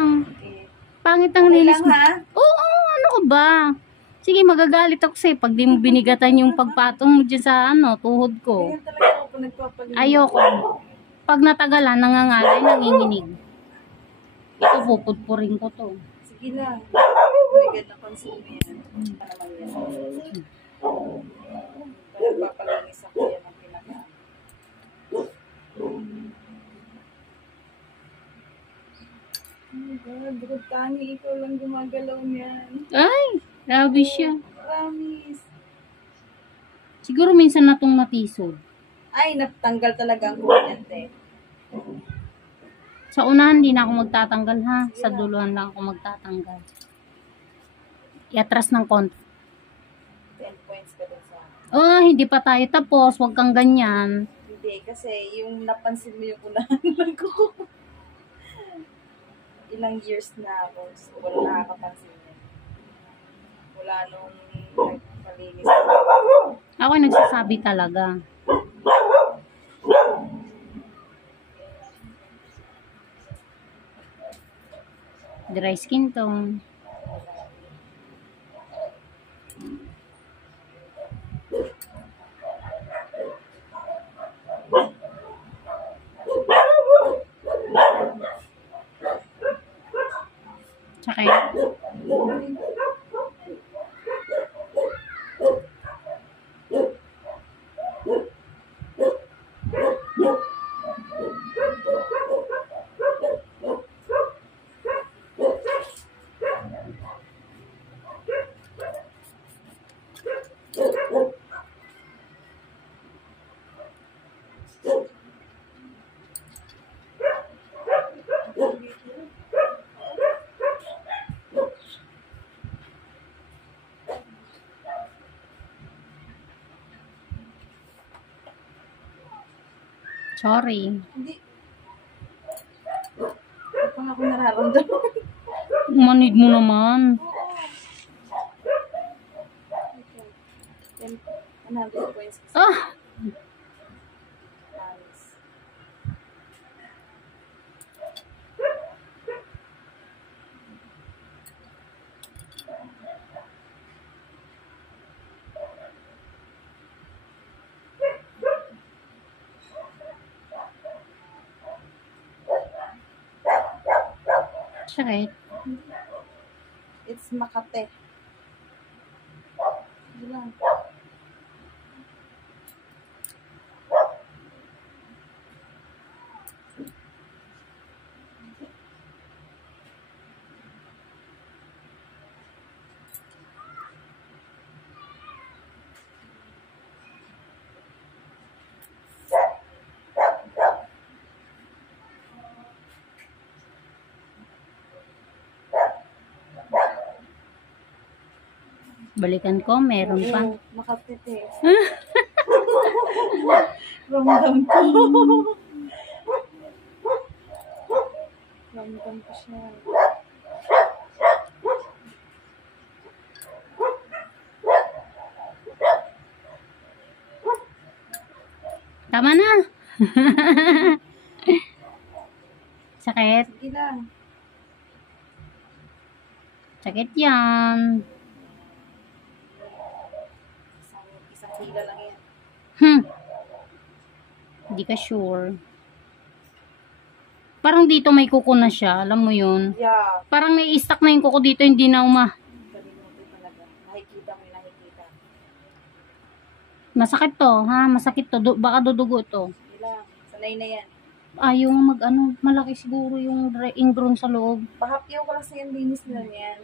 lang. Okay. Pangit ang Okay linis lang, mo. ha? Oo, ano ko ba? Sige, magagalit ako sa'yo pag di mo binigatan yung pagpatong mo dyan sa tuhod ko. Ganyan talaga ako kung nagpapalinis. Ayoko. Pag natagalan, nangangalay, nanginginig. Ito, pupudpurin ko to. Sige na. Oh my God, napansin mo yan. Ano naman yan? Nagpapalinis ako yan ang pinaka. Oh my God, Bukod Tani, ikaw lang gumagalaw niyan. Ay, grabe siya. Promise. Siguro minsan na itong natisod. Ay, natanggal talaga ang kuryente. Sa unahan, hindi na ako magtatanggal ha. Sa duluhan lang ako magtatanggal. Iatras ng konti. 10 points ka dun sa... Oh, hindi pa tayo tapos. Huwag kang ganyan. Hindi, kasi yung napansin mo yung unahan ko. Ilang years na ako. Wala nakakapansin niya. Wala nung nagpalinis. Ako ay nagsasabi talaga. Dry skin to. Tsaka sorry. Hindi. Pang ako nararamdaman. Manid mo naman. 100 points. Ah! Sakit. It's Makate. Hindi lang. Balikan ko, meron pa. Makate. Ramdam ko. Ramdam ko siya. Tama na. Sakit. Sige lang. Sakit yan. Isang hila lang yan. Hindi ka sure. Parang dito may kuko na siya. Alam mo yun. Yeah. Parang nai-stack na yung kuko dito. Hindi na Kalimutan talaga. Nakikita mo yung nakikita. masakit to. Ha? Masakit to. Baka dudugo to. Sige lang. Sanay na yan. Yung malaki siguro yung ingrown sa loob. Pahapyaw ko lang sa yan. Linis na yan.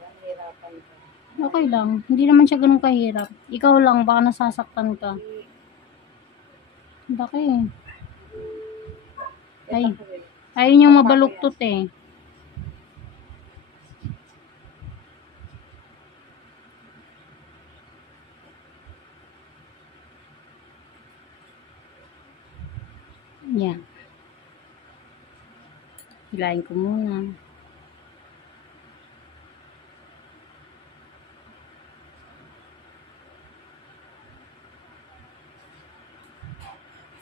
Nahihirapan ka. Okay lang. Hindi naman siya ganun kahirap. Ikaw lang. Baka nasasaktan ka. Laki. Ay. Ayaw niyang mabaluktot eh. Yan. Hilahin ko muna.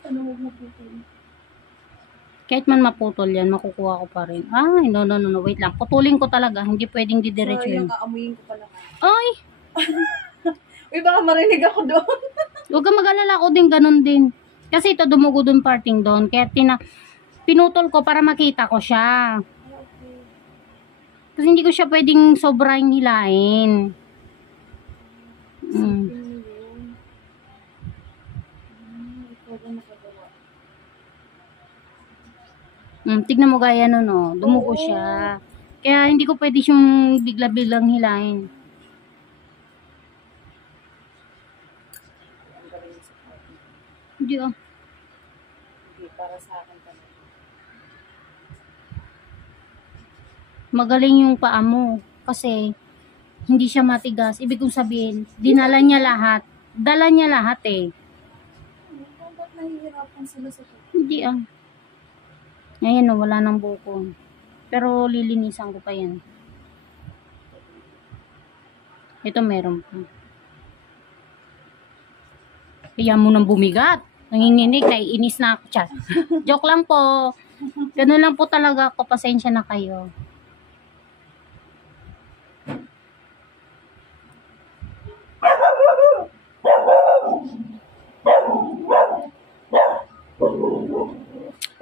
Ano huwag mapupulong? Kahit man maputol yan, makukuha ko pa rin. Ay, no, wait lang. Putulin ko talaga. Hindi pwedeng didiretso So, yun. yung aamuyin ko pala. Ay, Uy, baka marinig ako doon. huwag kang mag-alala, ko din ganun din. Kasi ito dumugo dun parting doon. Kaya pinutol ko para makita ko siya. Okay. Kasi hindi ko siya pwedeng sobrang hilain. Ikaw ba nakagawa? Tignan mo gaya nun, oh. Dumugo Oo. siya. Kaya hindi ko pwede siyang bigla-biglang hilain. Ang galing sa akin. Hindi, oh. Hindi, para sa akin talaga. Magaling yung paa mo. Kasi, hindi siya matigas. Ibig kong sabihin, dinala niya lahat. Dala niya lahat eh. Ba't nahihirapan sila sa ito? Hindi ah. Ngayon oh, wala nang buko. Pero lilinisan ko pa yan. Ito meron pa. Kaya mo nang bumigat. Nanginginig, naiinis na ako. Chat. Joke lang po. Ganun lang po talaga ako. Pasensya na kayo.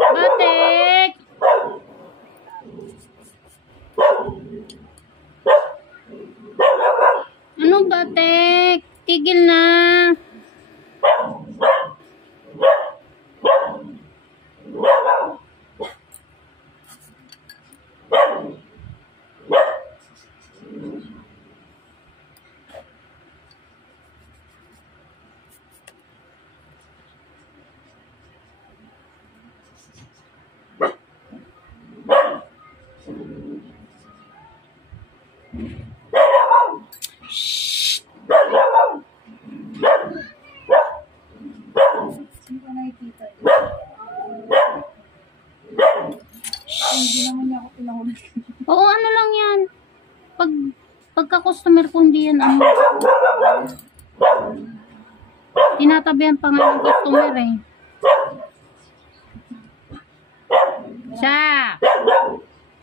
Batik! Ano batik? Tigil na. Hindi ko nakikita. Hindi naman niya ako pinangulit. Oo, ano lang yan. Pagka-customer ko, hindi yan ano. Tinatabihan pa nga ng customer eh. Siya!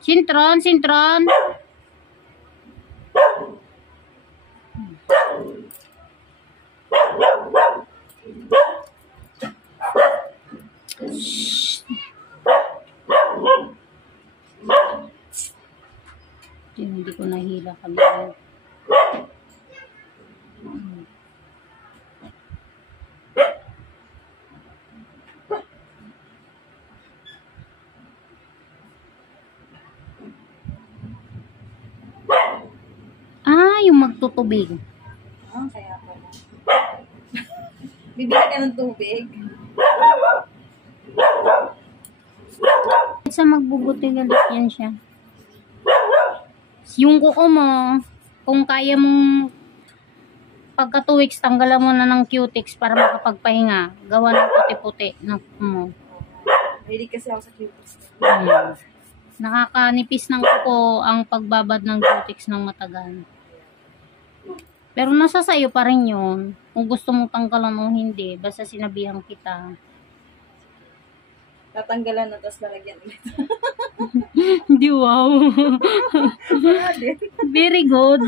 Sintron! Hindi ko nahila kami. Yung magtutubig. Kaya pala. Bibili ka ng tubig. Sa magbubuti galit yan siya. Yung kuko mo, kung kaya mong pagka 2 weeks, tanggalan mo na ng cutics para makapagpahinga. Gawa ng puti-puti ng kuko mo. Hilig kasi ako sa cuties. Nakakanipis ng kuko ang pagbabad ng cutics ng matagal. Pero nasa sayo pa rin yun. Kung gusto mong tanggalan o hindi, basta sinabihan kita. Tatanggalan na, tapos lalagyan ulit. Hindi, wow. Very good.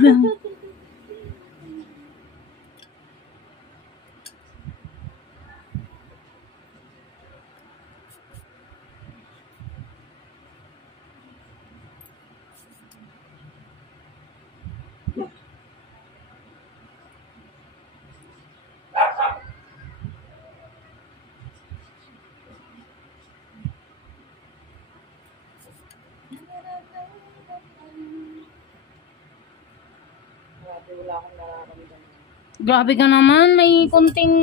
Grabe, wala akong nararamdaman. Grabe ka naman, may konting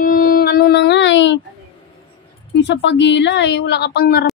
ano na nga eh. Ano yun? Yung sa pagila eh, wala ka pang